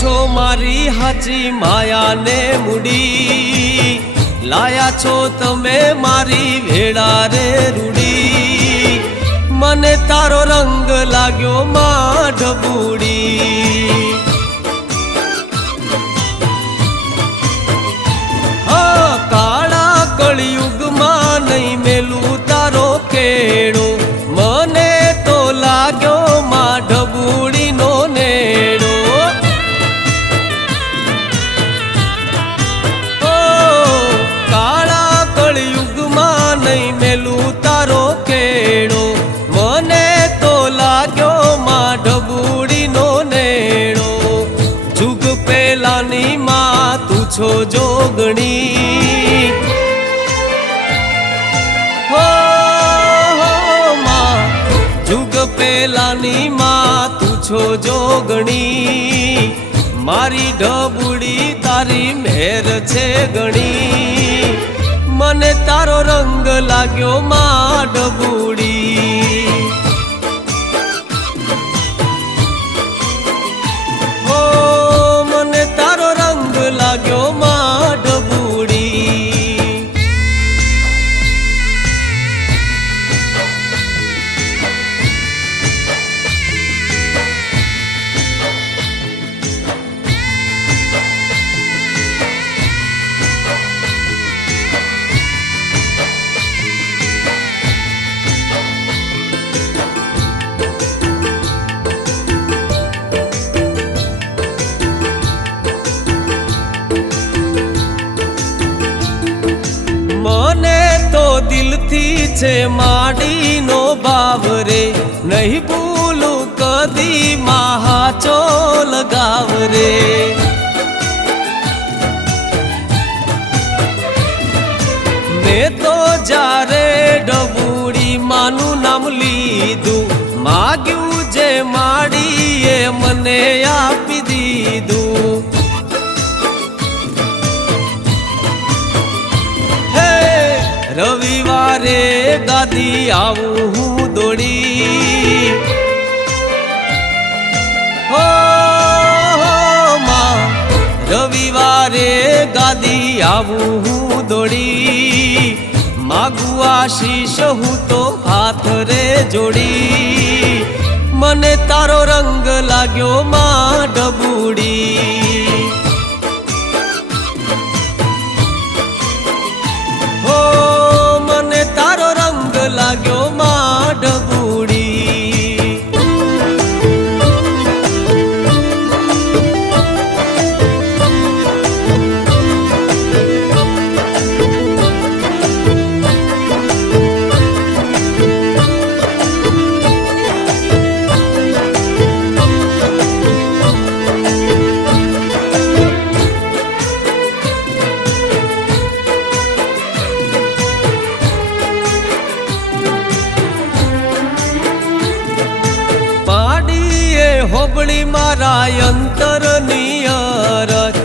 છો મારી હાચી માયાને મૂડી, લાયા છો તમે મારી વેળા રે રૂડી, મને તારો રંગ લાગ્યો માં ઢબુડી। હા કાળા કળિયુગમાં નહીં મેલું તારો કેળો, મને તો લાગ્યો માં ઢબુડીનો નેડો। કાળા કળિયુગમાં નહીં મેલું તારો કેળો, મને તો લાગ્યો માં ઢબુડીનો નેડો। જુગ પેલાની માં તું છો જોગણી, હો માં જુગ પેલાની માં તું છો જોગણી, મારી ઢબુડી તારી મેર છે ગણી, મને તારો રંગ લાગ્યો માં ઢબુડી। હો મને તારો રંગ લાગ્યો માં ઢબુડી। મને તો દિલથી છે માડીનો ભાવ રે, નહીં ભૂલું કદી માં હાચો લગાવ રે। મેં તો જ્યારે ઢબુડી માનું નામ લીધું, માગ્યું જે માડીએ મને આપી દીધું। રવિવારે ગાદી આવું હું દોડી, હો માં રવિવારે ગાદી આવું હું દોડી, માગું આશીષ હું તો હાથ રે જોડી, મને તારો રંગ લાગ્યો માં ઢબુડી। તારો રંગ લાગ્યો માં ઢબુડી। હોબળી મારા અંતરની અરજ,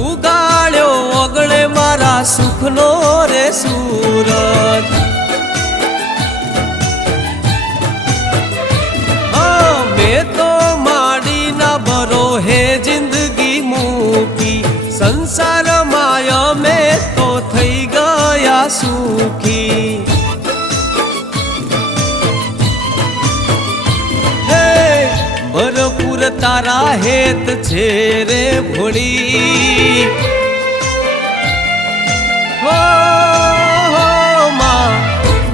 ઉગાડ્યો ઓગળે મારા સુખનો રે સૂરજ। હા મેં તો માડીના ભરોહે જિંદગી મૂકી, સંસારમાં અમે તો થઈ ગયા સુખી। ભરપૂર તારા હેત છે રે ભોળી, હો માં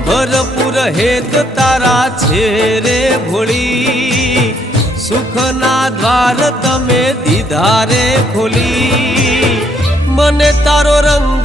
ભરપૂર હેત તારા છે રે ભોળી, સુખના દ્વાર તમે દીધા રે ખોલી, મને તારો રંગ